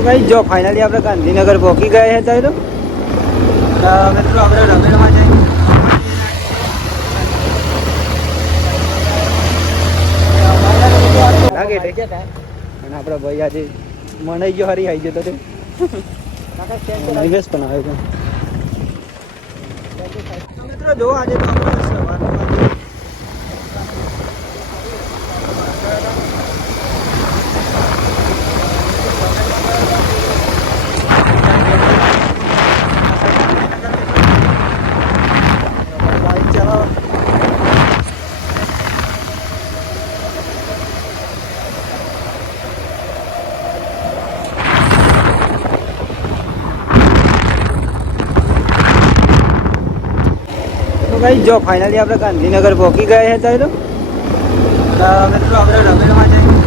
તો ભાઈ, જો ફાઇનલી આપણે ગાંધીનગર પહોંચી ગયા છે તો. મિત્રો, આપણે રમેલમાં જઈએ. અને આપણા ભાઈ આજે મનાઈ ગયો, હરી આવી ગયો તો મિત્રો, જો આજે ભાઈ જો ફાઇનલી આપણે ગાંધીનગર પહોંચી ગયા છે ત્યારે તો મિત્રો આપણે રમેલમાં જઈએ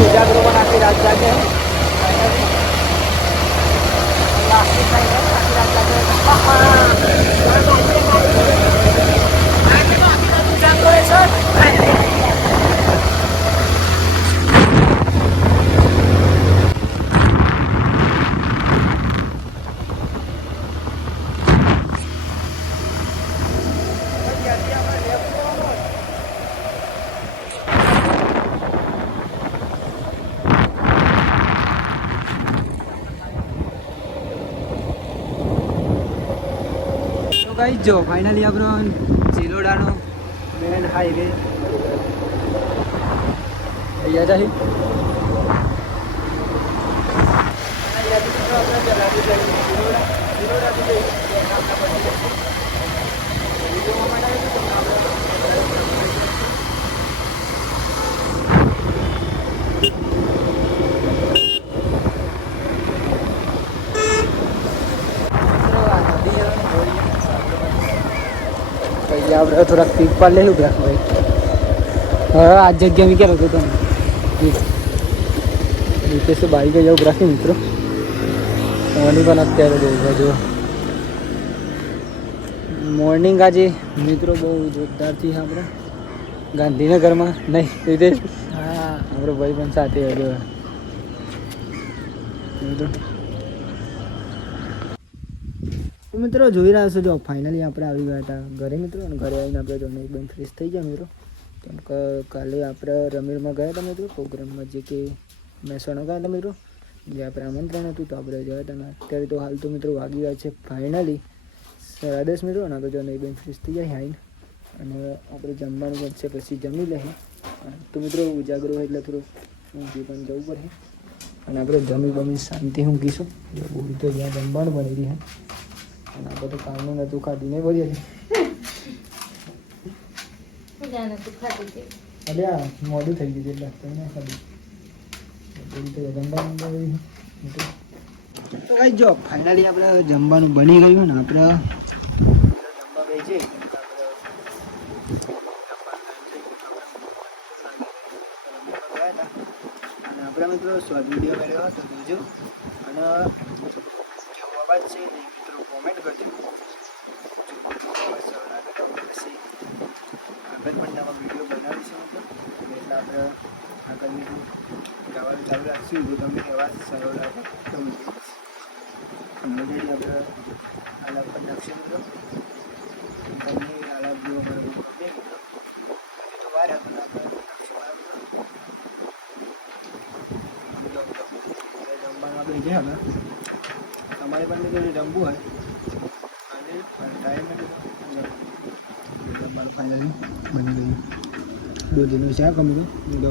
ઉજાગરો પણ આખી રાત જાગે તો ગાઈ જો ફાઇનલી આપણો ચિલોડાનો મેન હાઈવે અહીંયા જાય પછી આપણે થોડાક પીક પર લેવું ઉભ્યા ભાઈ હવે આ જગ્યા મેં ક્યાં હતું તમે? રીતે શું બાઈક જ એવું રાખી મિત્રો? મોર્નિંગ પણ અત્યારે બહુ જો મોર્નિંગ આજે મિત્રો બહુ જોરદારથી આપણે. ગાંધીનગરમાં નહીં રીતે હા. આપણો ભાઈ પણ સાથે આવ્યો મિત્રો તો મિત્રો જોઈ રહ્યા છો જો ફાઇનલી આપણે આવી ગયા હતા ઘરે મિત્રો, અને ઘરે આવીને આપણે જોઈને એકદમ ફ્રેશ થઈ ગયા મિત્રો. કેમ કે કાલે આપણે રમીરમાં ગયા હતા મિત્રો, પ્રોગ્રામમાં જે કે મહેસાણા ગયા હતા મિત્રો, જે આપણે આમંત્રણ હતું તો આપણે ગયા હતા અત્યારે તો હાલ તો મિત્રો વાગી ગયા છે ફાઇનલી સાડા મિત્રો, અને આપણે જોઈને એકદમ ફ્રેશ થઈ જાય આવીને, અને આપણે જમવાનું છે, પછી જમી લઈએ. તો મિત્રો ઉજાગરો હોય એટલે થોડું ઊંઘી પણ જવું પડે. અને આપણે જમી બમી શાંતિ ઊંઘીશું. બોલ તો જ્યાં જમવાનું બની રહી અને આપણે તો કામનું નતું ખાધું નહીં બોલીએ અરે આ મોડું થઈ ગયું એટલે તમને ના ખાધું. જો ફાઇનલી આપણે જમવાનું બની ગયું ને આપણે જમવા બેસીએ અને આપણે મિત્રો શોર્ટ વીડિયો કર્યો હતો જોજો. અને કેવો અવાજ છે કોમેન્ટ કરજો. પછી આગળ પણ નવા વીડિયો બનાવીશું એટલે આપણે આગળ મિત્રો ગાવાનું ચાલુ રાખશું જો તમને એવા સરળ તમને મજાની આપણે આલાપ પર લક્ષ્ય મિત્રો તમને આલાપ જોવા મને બહુ ગમે મિત્રો તો વાર આપણે આપણે નાખશું બરાબર જમવાનું આપણે જે હવે તમારે પણ મિત્રો જો જમવું હોય. જમવાનું ફાઇનલી બની ગયું. દૂધનું શાક અમરું લો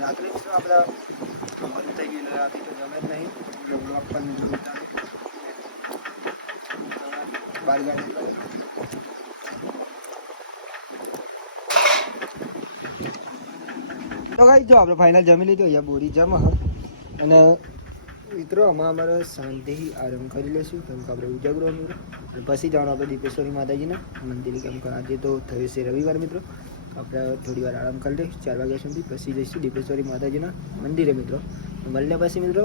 રાત્રે મિત્રો આપણે બંધ થઈ ગયેલું રાતે તો જ નહીં. ઝઘડો આપણને જરૂર ચાલે બાર ગાડી તો કઈ જો આપણે ફાઇનલ જમી લીધું. અહીંયા બોરી જમ. અને મિત્રો અમે અમારે શાંતિથી આરામ કરી લઈશું કેમ કે આપણે ઉજાગરો અને પછી જવાનું આપણે દીપેશ્વરી માતાજીના મંદિરે કેમ કે આજે તો થયો છે રવિવાર મિત્રો. આપણે થોડી વાર આરામ કરી લઈશું ચાર વાગ્યા સુધી પછી જઈશું દીપેશ્વરી માતાજીના મંદિરે મિત્રો. મળીને પછી મિત્રો.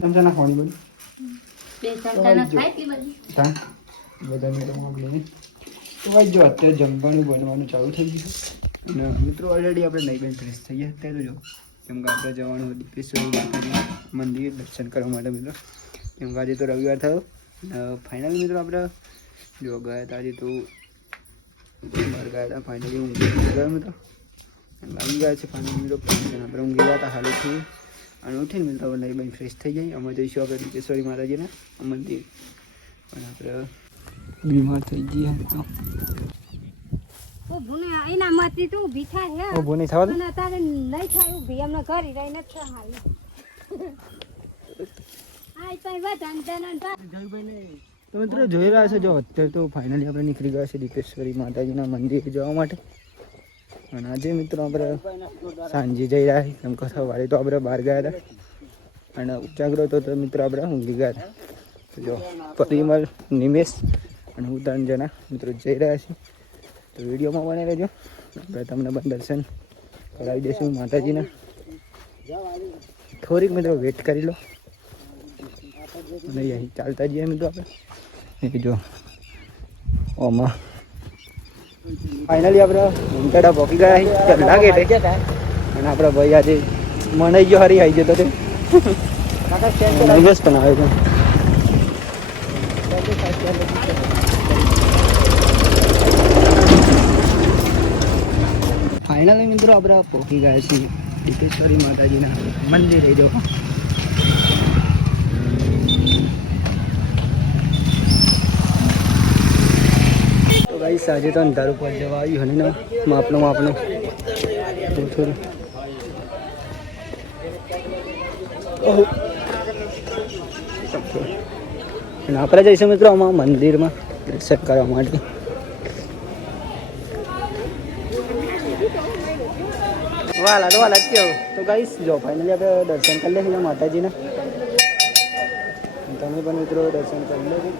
સમજાના ખાવાની બધી? બધી. મિત્રો આપણે તો ભાઈ જો અત્યારે જમવાનું બનવાનું ચાલુ થઈ ગયું અને મિત્રો ઓલરેડી આપણે નહીં બેન ફ્રેશ થઈ ગયા અત્યારે જો. કેમ કે આપણે જવાનું માતાજી મંદિર દર્શન કરવા માટે મિત્રો. કેમ કે આજે તો રવિવાર થયો. ફાઇનલ મિત્રો આપણે જો ગયા હતા આજે તો બહાર ગયા હતા. ફાઇનલી ઊંઘી ગયો મિત્રો. આવી ગયા છે ફાઇનલી મિત્રો. આપણે ઊંઘી ગયા હતા હાલેથી. અને ઉઠીને મિત્રો આપણે નહીં ફ્રેશ થઈ જાય અમે જઈશું આપણે દીપેશ્વરી માતાજીના મંદિર. પણ આપણે બીમાર થઈ ગયા તો ઓ એના માંથી તું ઊભી થાય હે. ઊભું નહીં થવા અને તારે નહીં થાય ઊભી અમને ઘરે રહીને જ થાય આય તાય વધાન તનન તા તો મિત્રો જોઈ રહ્યા છો જો અત્યારે તો ફાઇનલી આપણે નીકળી ગયા છે દીપેશ્વરી માતાજીના મંદિરે જવા માટે. અને આજે મિત્રો આપણે સાંજે જઈ રહ્યા છીએ એમ કે વાળી તો આપણે બહાર ગયા હતા. અને ઉજાગરો તો તો મિત્રો આપણે ઊંઘી ગયા હતા. જો પરિમલ નિમેશ અને હું ત્રણ જણા મિત્રો જઈ રહ્યા છીએ તો વિડીયોમાં બને રહેજો આપણે તમને પણ દર્શન કરાવી દઈશું માતાજીના. થોડીક મિત્રો વેટ કરી લો. અને અહીં ચાલતા જઈએ મિત્રો આપણે. જો ઓમાં. ફાઇનલી આપણે ઉમટાડા પહોંચી ગયા છીએ પહેલા ગેટે. અને આપણા ભાઈ આજે મને જો હરી આવી જતો તે પણ આવે છે. ફાઇનલી મિત્રો, આપણે પહોંચી ગયા છીએ. ટીકેશ્વરી માતાજીના મંદિરે, જો. તો ભાઈ સાંજે તો અંધારું પર જવા આવ્યું અને માપનો માપનો. થોડું. આપણે જઈશું, મિત્રો, આમાં મંદિરમાં દર્શન કરવા માટે. વાલા તો વાલા જ કેવું તો ગાઈસ જો ફાઇનલી આપણે દર્શન કરી લઈશું માતાજીના. તમે પણ મિત્રો દર્શન કરી લેજો.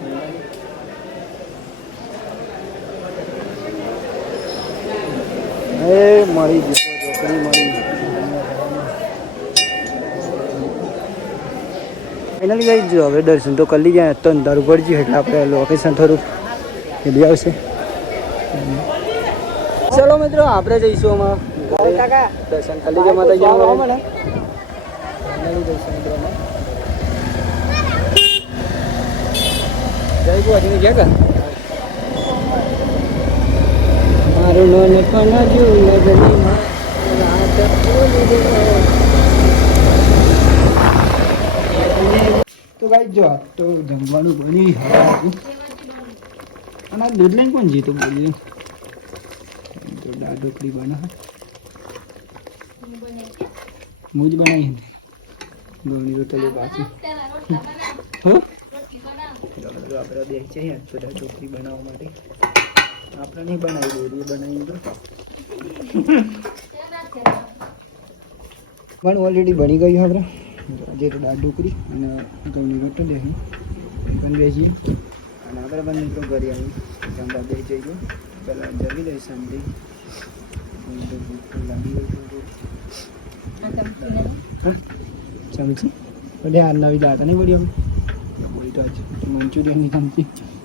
એ મળી દીપો છોકરી મળી ફાઇનલી ગઈ જો હવે દર્શન તો કરી લીધા તો અંધારું પડી ગયું એટલે આપણે લોકેશન થોડું ખેલી આવશે. ચલો મિત્રો, આપણે જઈશું આમાં. દર્શન કરી લીધા માતાજી મિત્રો અમે. જય જય કર મારું નોન પણ હજુ નગરીમાં રાત ખોલી દે. તો ગાઈ જો તો જમવાનું બની હતું અને દૂધ લઈને કોણ જીતું બોલ્યું તો દાળ ઢોકળી હું જ બનાવી ઘણી રોટલી બાકી હો? આપણે બે જઈએ બધા દાળ બનાવવા માટે આપણે નહીં બનાવી દોરી બનાવી તો પણ ઓલરેડી બની ગયું આપણે જે તો દાળ ઢોકળી અને ઘઉંની રોટલી અહીં પણ બેસી. અને આપણે બંને તો ઘરે આવી. જમવા બે જઈએ પહેલાં જમી લઈ શાંતિ. ચમચી એટલે આ નવી દાતા નહીં પડી અમે પડી તો